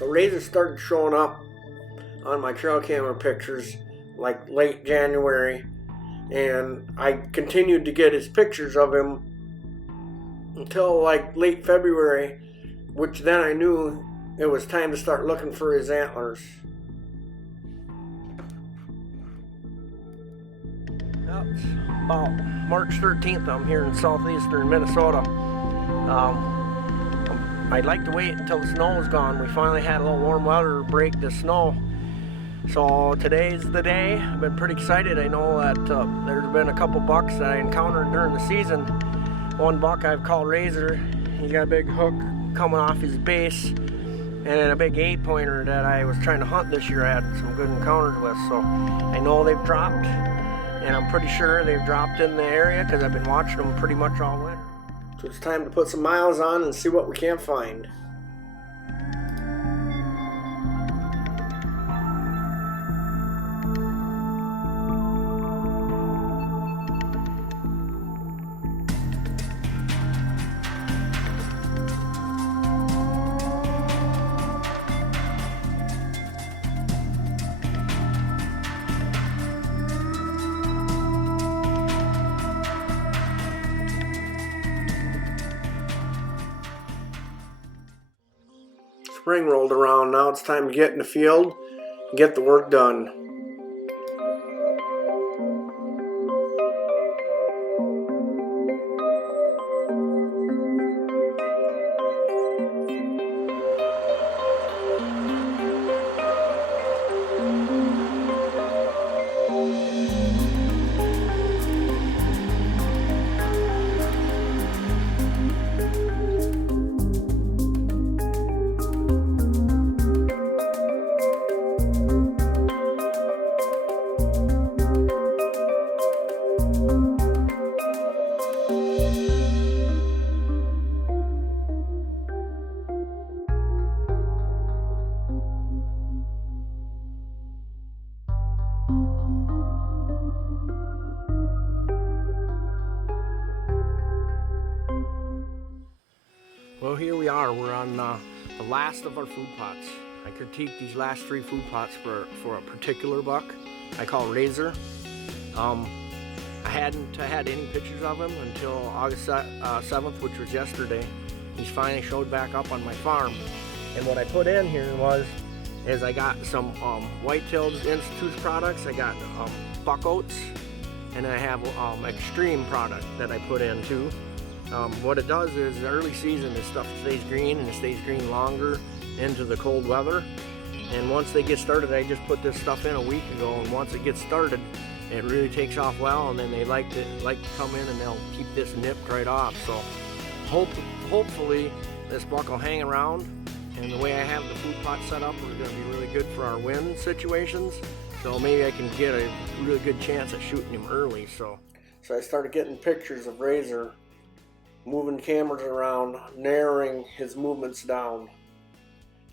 So Razor started showing up on my trail camera pictures like late January, and I continued to get his pictures of him until like late February, which then I knew it was time to start looking for his antlers. It's about March 13th. I'm here in southeastern Minnesota. I'd like to wait until the snow is gone. We finally had a little warm weather to break the snow. So today's the day. I've been pretty excited. I know that there's been a couple bucks that I encountered during the season. One buck I've called Razor. He's got a big hook coming off his base, and then a big 8-pointer that I was trying to hunt this year. I had some good encounters with. So I know they've dropped, and I'm pretty sure they've dropped in the area because I've been watching them pretty much all winter. So it's time to put some miles on and see what we can find. Spring rolled around. Now it's time to get in the field and get the work done. Well, here we are. We're on the last of our food plots. I critiqued these last 3 food plots for a particular buck I call Razor. I hadn't had any pictures of him until August 7th, which was yesterday. He's finally showed back up on my farm. And what I put in here is I got some Whitetails Institute products. I got Buck Oats, and I have Extreme product that I put in too. What it does is the early season, this stuff stays green, and it stays green longer into the cold weather. And once they get started, I just put this stuff in a week ago, and once it gets started, it really takes off well, and then they like to come in and they'll keep this nipped right off. So hopefully this buck will hang around, and the way I have the food plot set up, we're going to be really good for our wind situations. So maybe I can get a really good chance at shooting him early. So I started getting pictures of Razor, moving cameras around, narrowing his movements down.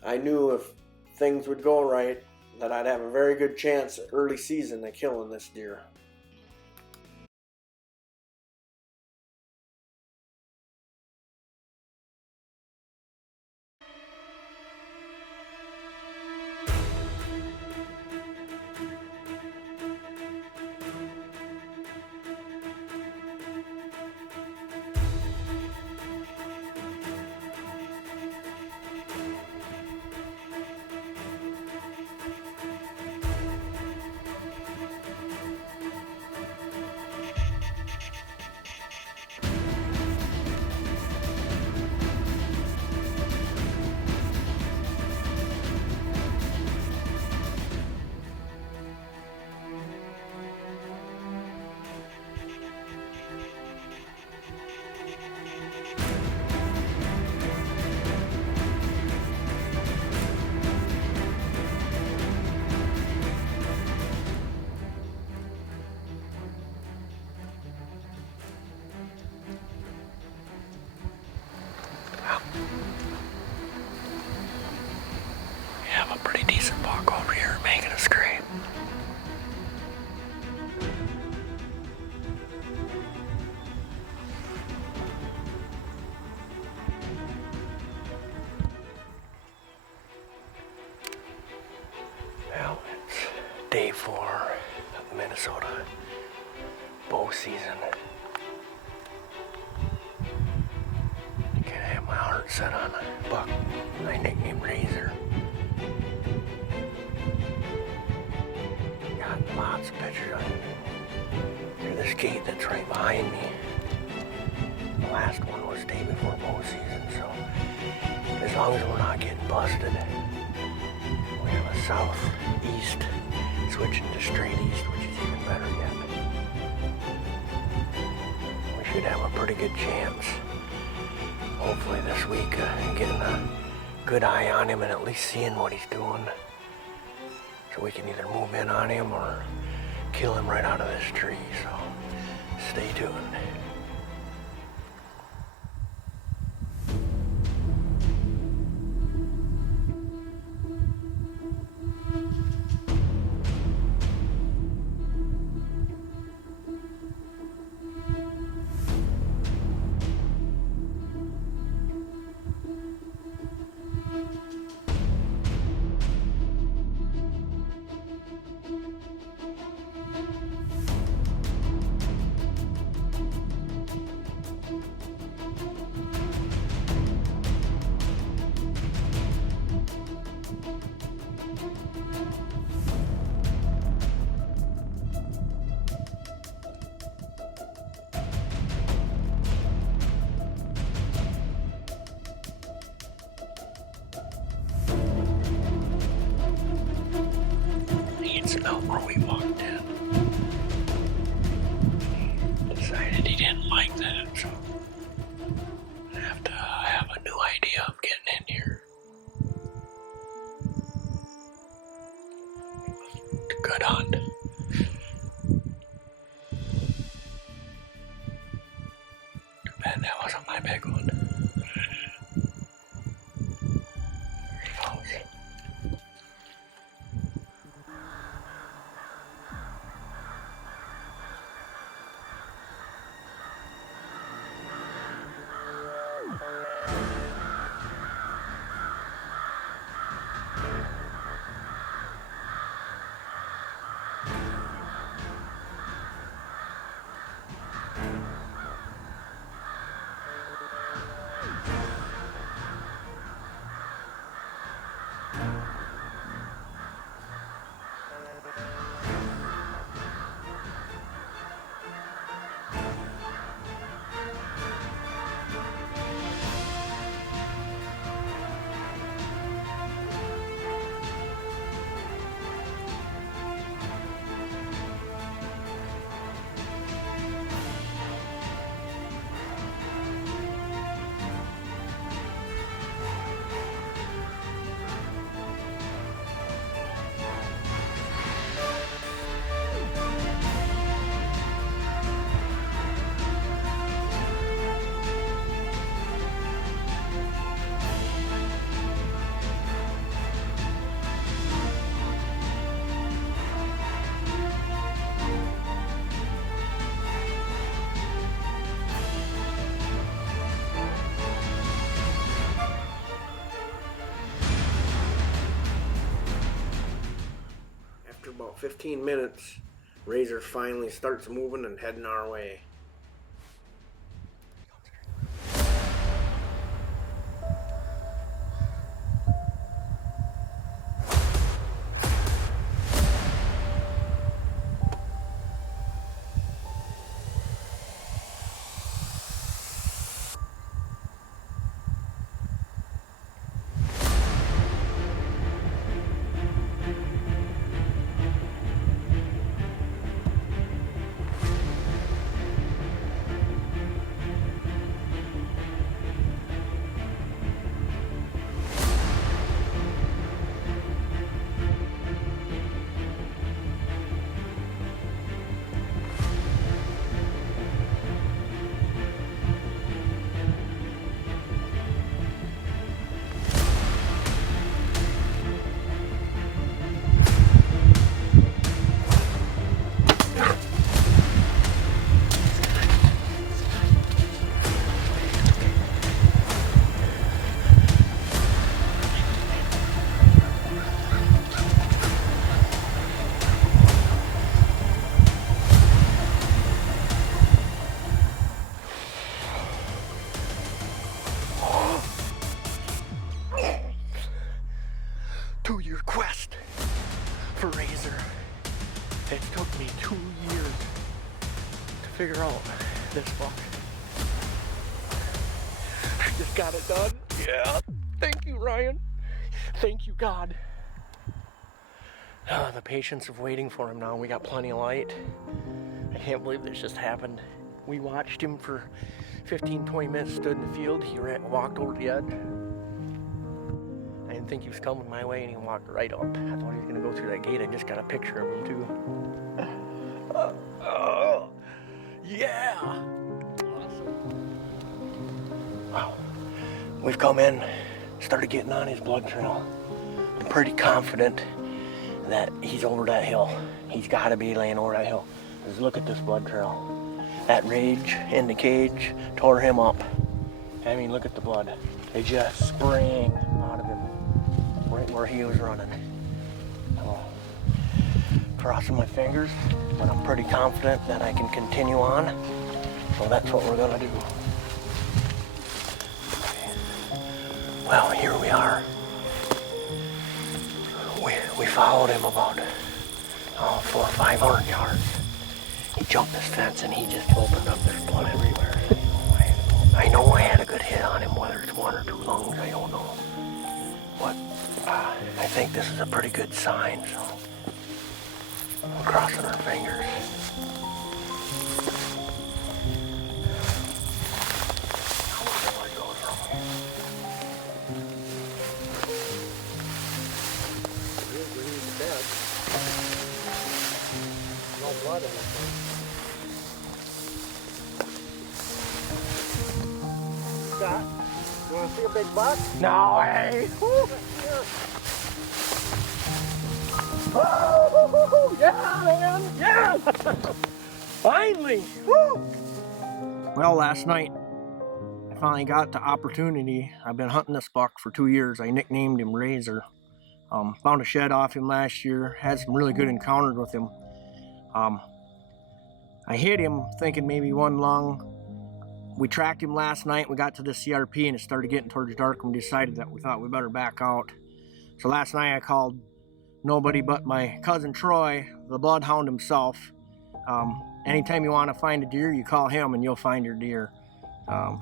I knew if things would go right, that I'd have a very good chance at early season at killing this deer. day 4 of the Minnesota bow season. I kind of have my heart set on a buck I nicknamed Razor. Got lots of pictures on through this gate that's right behind me. The last one was day before bow season, so as long as we're not getting busted, we have a southeast switching to straight east, which is even better yet. We should have a pretty good chance, hopefully this week, getting a good eye on him and at least seeing what he's doing. So we can either move in on him or kill him right out of this tree, so stay tuned. Smelled where we walked in. Decided he didn't like that, so I have to have a new idea of getting in here. It's a good hunt. Too bad that wasn't my big one. There he goes. About 15 minutes, Razor finally starts moving and heading our way. Razor. It took me 2 years to figure out this buck. I just got it done. Yeah. Thank you, Ryan. Thank you, God. The patience of waiting for him now. We got plenty of light. I can't believe this just happened. We watched him for 15-20 minutes, stood in the field. He walked over the edge. I didn't think he was coming my way, and he walked right up. I thought he was going to go through that gate. I just got a picture of him, too. Yeah! Awesome. Wow. We've come in, started getting on his blood trail. I'm pretty confident that he's over that hill. He's got to be laying over that hill. Just look at this blood trail. That rage in the cage tore him up. I mean, look at the blood. It just sprang out of him right where he was running. So, crossing my fingers, but I'm pretty confident that I can continue on. So that's what we're gonna do. Well, here we are. We followed him about 400 or 500 yards. He jumped this fence and he just opened up. There's blood everywhere. I know I had a good hit on him, whether it's 1 or 2 lungs, I don't know. But I think this is a pretty good sign, so we're crossing our fingers. I wonder where it goes from here. No blood in it. Scott, you want to see a big buck? No way! Woo. Oh, yeah, man! Yeah! Finally! Woo. Well, last night I finally got the opportunity. I've been hunting this buck for 2 years. I nicknamed him Razor. Found a shed off him last year. Had some really good encounters with him. I hit him thinking maybe 1 lung. We tracked him last night. We got to the CRP and it started getting towards dark and we decided that we thought we better back out. So last night I called nobody but my cousin Troy, the bloodhound himself. Anytime you want to find a deer, you call him and you'll find your deer.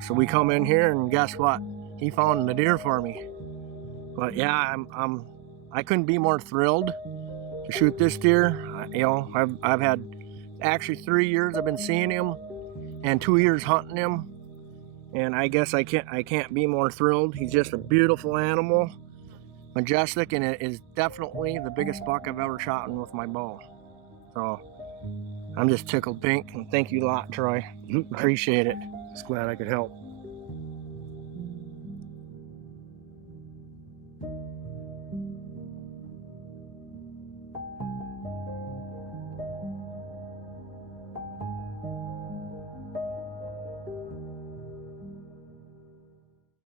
So we come in here and guess what? He found the deer for me. But yeah, I couldn't be more thrilled to shoot this deer. You know, I've had actually 3 years I've been seeing him and 2 years hunting him, and I guess I can't be more thrilled. He's just a beautiful animal, majestic, and it is definitely the biggest buck I've ever shot with my bow. So I'm just tickled pink, and thank you a lot, Troy. Appreciate it. Just glad I could help.